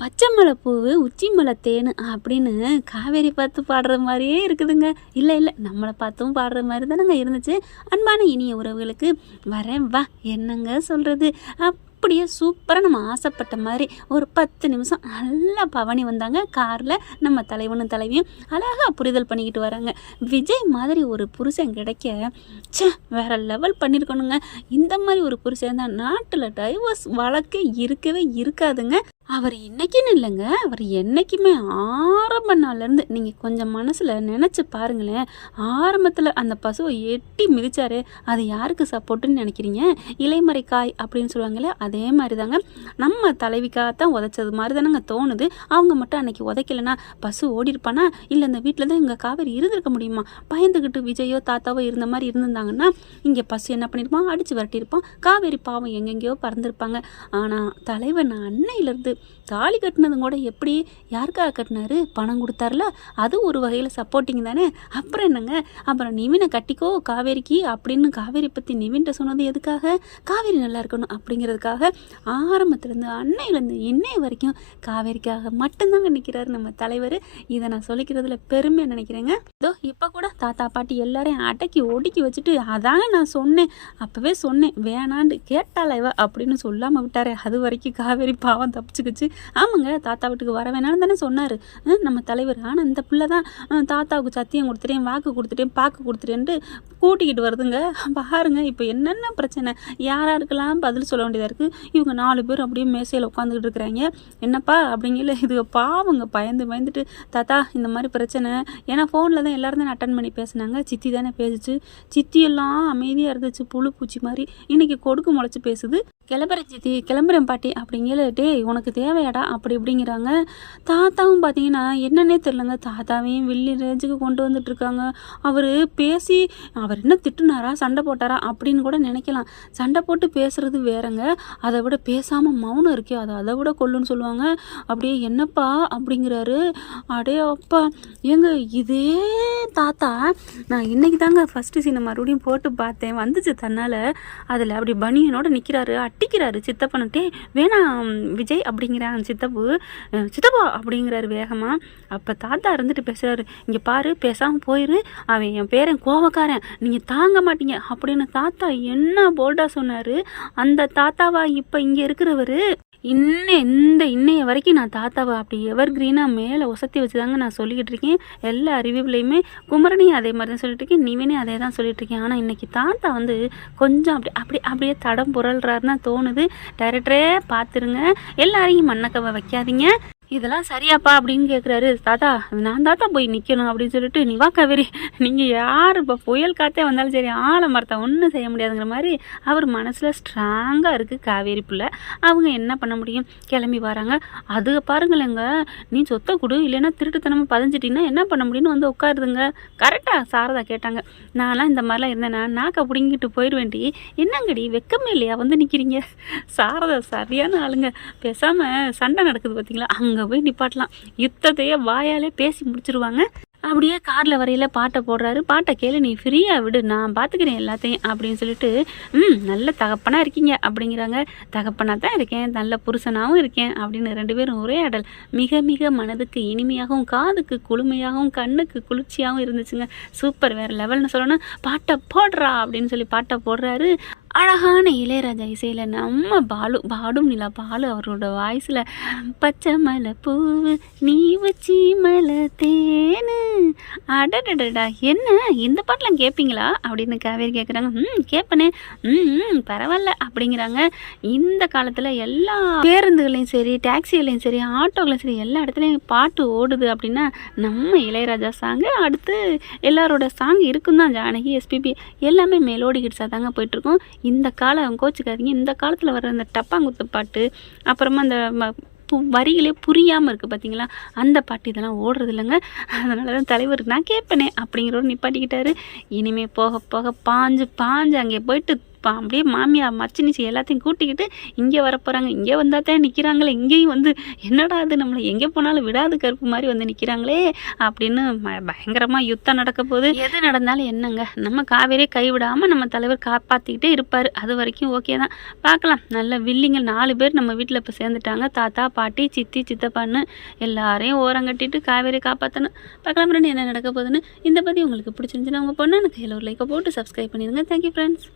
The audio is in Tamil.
பச்சை மலை பூவு உச்சி மலை தேனு அப்படின்னு காவேரி பார்த்து பாடுற மாதிரியே இருக்குதுங்க. இல்லை இல்லை, நம்மளை பார்த்தும் பாடுற மாதிரி தானங்க இருந்துச்சு. அன்பான இனிய உறவுகளுக்கு வரேன் வா, என்னங்க சொல்கிறது, அப்படியே சூப்பராக நம்ம ஆசைப்பட்ட மாதிரி ஒரு 10 நிமிஷம் நல்லா பவனி வந்தாங்க காரில். நம்ம தலைவனும் தலைவியும் அழகாக புரிதல் பண்ணிக்கிட்டு வராங்க. விஜய் மாதிரி ஒரு புருஷன் கிடைக்க வேற லெவல் பண்ணியிருக்கணுங்க. இந்த மாதிரி ஒரு புருஷன் தான் நாட்டில் டைவர்ஸ் வழக்கு இருக்கவே இருக்காதுங்க. அவர் இன்னைக்குன்னு இல்லைங்க, அவர் என்றைக்குமே ஆரம்ப நாள்லேருந்து நீங்கள் கொஞ்சம் மனசில் நினச்சி பாருங்களேன். ஆரம்பத்தில் அந்த பசுவை எட்டி மிதிச்சாரு, அது யாருக்கு சப்போர்ட்டுன்னு நினைக்கிறீங்க? இலைமறை காய் அப்படின்னு சொல்லுவாங்களே, அதே மாதிரி தாங்க நம்ம தலைவிக்காகத்தான் உதைச்சது மாதிரி தானங்க தோணுது. அவங்க மட்டும் அன்னைக்கு உதைக்கலைன்னா பசு ஓடிருப்பானா? இல்லை அந்த வீட்டில் தான் எங்கள் காவேரி இருந்திருக்க முடியுமா? பயந்துக்கிட்டு விஜயோ தாத்தாவோ இருந்த மாதிரி இருந்திருந்தாங்கன்னா இங்கே பசு என்ன பண்ணியிருப்பான்? அடித்து விரட்டியிருப்பான். காவேரி பாவம் எங்கெங்கேயோ பறந்துருப்பாங்க. ஆனால் தலைவன் அன்னையிலேருந்து தாலி கட்டினதும் கூட எப்படி யாருக்காக கட்டினாரு? பணம் கொடுத்தாருல, அது ஒரு வகையில் சப்போர்ட்டிங் தானே. அப்புறம் என்னங்க, அப்புறம் நிவினை கட்டிக்கோ காவேரிக்கு அப்படின்னு காவேரி பற்றி நிவின்ட்ட சொன்னது எதுக்காக? காவேரி நல்லா இருக்கணும் அப்படிங்கிறதுக்காக. ஆரம்பத்துலேருந்து அன்னையிலேருந்து இன்னைய வரைக்கும் காவேரிக்காக மட்டும்தாங்க நிற்கிறாரு நம்ம தலைவர். இதை நான் சொல்லிக்கிறதுல பெருமையாக நினைக்கிறேங்க. இதோ இப்போ கூட தாத்தா பாட்டி எல்லாரையும் அடக்கி ஒடுக்கி வச்சுட்டு அதாங்க நான் சொன்னேன், அப்போவே சொன்னேன் வேணான்னு கேட்டாலைவா அப்படின்னு சொல்லாமல் விட்டாரு. அது வரைக்கும் காவேரி பாவம் தப்பிச்சுக்கிச்சு. ஆமாங்க, தாத்தா வீட்டுக்கு வர வேணான்னு தானே சொன்னார் நம்ம தலைவர். ஆனால் இந்த பிள்ளை தான் தாத்தாவுக்கு சத்தியம் கொடுத்துட்டேன், வாக்கு கொடுத்துட்டேன், பாக்கு கொடுத்துட்டேன்ட்டு கூட்டிக்கிட்டு வருதுங்க. பாருங்க இப்போ என்னென்ன பிரச்சனை, யாராருக்கெல்லாம் பதில் சொல்ல வேண்டியதாக இருக்குது. இவங்க 4 பேர் அப்படியே மேசையில் உட்காந்துக்கிட்டு இருக்கிறாங்க. என்னப்பா அப்படிங்கல, இது பாவங்க பயந்துட்டு தாத்தா இந்த மாதிரி பிரச்சனை. ஏன்னா ஃபோனில் தான் எல்லோரும் தானே அட்டன் பண்ணி பேசினாங்க. சித்தி தானே பேசிச்சு. சித்தியெல்லாம் அமைதியாக இருந்துச்சு, புழு பூச்சி மாதிரி. இன்றைக்கி கொடுக்கு முளைச்சி பேசுது. கிளம்புறேன் சித்தி, கிளம்புறேன் பாட்டி அப்படிங்கல. டேய் உனக்கு தேவையாடா அப்படி இப்படிங்கிறாங்க. தாத்தாவும் பார்த்தீங்கன்னா என்னன்னே தெரிலங்க, தாத்தாவையும் வில்லி ரேஞ்சுக்கு கொண்டு வந்துட்டுருக்காங்க. அவர் பேசி அவர் என்ன திட்டுனாரா, சண்டை போட்டாரா அப்படின்னு கூட நினைக்கலாம். சண்டை போட்டு பேசுறது வேறங்க, அதை விட பேசாமல் மௌனம் இருக்கே அது அதை விட கொல்லுன்னு சொல்லுவாங்க. அப்படியே என்னப்பா அப்படிங்கிறாரு. அடே அப்பா ஏங்க, இதே தாத்தா நான் இன்னைக்கு தாங்க ஃபஸ்ட்டு சீனை மறுபடியும் போட்டு பார்த்தேன், வந்துச்சு தன்னால். அதில் அப்படி பனியனோட நிற்கிறாரு, அட்டிக்கிறாரு சித்தப்பன்ட்டே. வேணாம் விஜய் அப்படிங்கிறாங்க சித்தப்பு. சித்தப்பா அப்படிங்கிறாரு வேகமாக. அப்போ தாத்தா இருந்துட்டு பேசுகிறாரு, இங்கே பாரு பேசாமல் போயிரு, அவன் என் பேரன் கோவக்காரன், நீங்கள் தாங்க மாட்டீங்க அப்படின்னு தாத்தா என்ன போல்டாக சொன்னார். அந்த தாத்தாவா இப்போ இங்கே இருக்கிறவர். இன்னைய வரைக்கும் நான் தாத்தாவை அப்படி எவர் கிரீனாக மேலே உசத்தி வச்சு தாங்க நான் சொல்லிக்கிட்டு இருக்கேன். எல்லா அறிவிப்புலையுமே குமரனையும் அதே மாதிரி தான் சொல்லிட்டு இருக்கேன், நீவனே அதே தான் சொல்லிட்டு இருக்கேன். ஆனால் இன்றைக்கி தாத்தா வந்து கொஞ்சம் அப்படியே தடம் புரள்றாருன்னா தோணுது. டைரக்டரே பார்த்துருங்க, எல்லாரையும் மண்ணக்கவை வைக்காதீங்க. இதெல்லாம் சரியாப்பா அப்படின்னு கேட்குறாரு. தாத்தா நான் தாத்தா போய் நிற்கணும் அப்படின்னு சொல்லிட்டு, நீ வா காவேரி, நீங்கள் யார் இப்போ புயல் காற்றே வந்தாலும் சரி ஆழ மரத்தை ஒன்றும் செய்ய முடியாதுங்கிற மாதிரி அவர் மனசில் ஸ்ட்ராங்காக இருக்குது காவேரி பிள்ளை. அவங்க என்ன பண்ண முடியும், கிளம்பி வராங்க. அது பாருங்களேங்க, நீ சொத்தை கொடு இல்லைன்னா திருட்டுத்தனமாக பதிஞ்சிட்டிங்கன்னா என்ன பண்ண முடியும்னு வந்து உட்காருதுங்க. கரெக்டாக சாரதா கேட்டாங்க. நான்லாம் இந்த மாதிரிலாம் இருந்தேன்னா நாக்கை பிடிங்கிட்டு போயிடுவேண்டி, என்னங்கடி வெக்கமே இல்லையா வந்து நிற்கிறீங்க? சாரதா சரியான ஆளுங்க. பேசாமல் சண்டை நடக்குது பார்த்தீங்களா, அங்கே போய் நிப்பாட்டலாம். யுத்தத்தையே வாயாலே பேசி முடிச்சிருவாங்க. அப்படியே காரில் வரையில் பாட்டை போடுறாரு. பாட்டை கேளு, நீ ஃப்ரீயாக விடு, நான் பார்த்துக்கிறேன் எல்லாத்தையும் அப்படின்னு சொல்லிட்டு, நல்ல தகப்பனாக இருக்கீங்க அப்படிங்கிறாங்க. தகப்பனாக தான் இருக்கேன், நல்ல புருஷனாகவும் இருக்கேன் அப்படின்னு 2 பேரும் உரையாடல் மிக மிக மனதுக்கு இனிமையாகவும் காதுக்கு குளுமையாகவும் கண்ணுக்கு குளிர்ச்சியாகவும் இருந்துச்சுங்க. சூப்பர், வேறு லெவல்னு சொல்லணும். பாட்டை போடுறா அப்படின்னு சொல்லி பாட்டை போடுறாரு. அழகான இளையராஜா இசையில் நம்ம பாடும் நிலா பாலு அவரோட வாய்ஸில், பச்சை மலை பூவு நீ வச்சி மலை தேனு. அடடடா, என்ன இந்த பாட்டெலாம் கேட்பீங்களா அப்படின்னு காவேரி கேட்குறாங்க. கேட்பனே, பரவாயில்ல அப்படிங்கிறாங்க. இந்த காலத்தில் எல்லா பேருந்துகளையும் சரி, டாக்ஸிகளையும் சரி, ஆட்டோகளையும் சரி, எல்லா இடத்துலையும் பாட்டு ஓடுது அப்படின்னா நம்ம இளையராஜா சாங்கு, அடுத்து எல்லாரோட சாங் இருக்கும் தான். ஜானகி, எஸ்பிபி எல்லாமே மெலோடி ஹிட்ஸாக தாங்க போயிட்டுருக்கோம். இந்த காலம் கோச்சிக்காதீங்க, இந்த காலத்தில் வர்ற அந்த டப்பாங்குத்து பாட்டு, அப்புறமா அந்த வரிகளே புரியாமல் இருக்குது பார்த்தீங்களா, அந்த பாட்டு இதெல்லாம் ஓடுறது இல்லைங்க. அதனால தான் தலைவர் நான் கேட்பேனே அப்படிங்கிறவர் நிப்பாட்டிக்கிட்டாரு. இனிமேல் போக போக பாஞ்சு அங்கே போயிட்டு இப்போ அப்படியே மாமியார் மச்சினிச்சி எல்லாத்தையும் கூட்டிக்கிட்டு இங்கே வரப்போகிறாங்க. இங்கே வந்தால் தான் நிற்கிறாங்களே, இங்கேயும் வந்து என்னடா அது நம்மளை எங்கே போனாலும் விடாது கருப்பு மாதிரி வந்து நிற்கிறாங்களே அப்படின்னு பயங்கரமாக யுத்தம் நடக்க போகுது. எது நடந்தாலும் என்னங்க, நம்ம காவேரியை கைவிடாமல் நம்ம தலைவர் காப்பாற்றிக்கிட்டே இருப்பார். அது வரைக்கும் ஓகே தான். பார்க்கலாம். நல்ல வில்லிங்க 4 பேர் நம்ம வீட்டில் இப்போ சேர்ந்துட்டாங்க. தாத்தா, பாட்டி, சித்தி, சித்தப்பான்னு எல்லாரையும் ஓரங்கட்டிட்டு காவேரியை காப்பாற்றணும். பார்க்கலாம் ஃப்ரெண்ட் என்ன நடக்க போகுதுன்னு. இந்த பற்றி உங்களுக்கு பிடிச்சிருந்துச்சுன்னா உங்கள் பொண்ணு எனக்கு கையில் ஒரு லைக்கை போட்டு சப்ஸ்கிரைப் பண்ணிடுங்க. Thank you friends.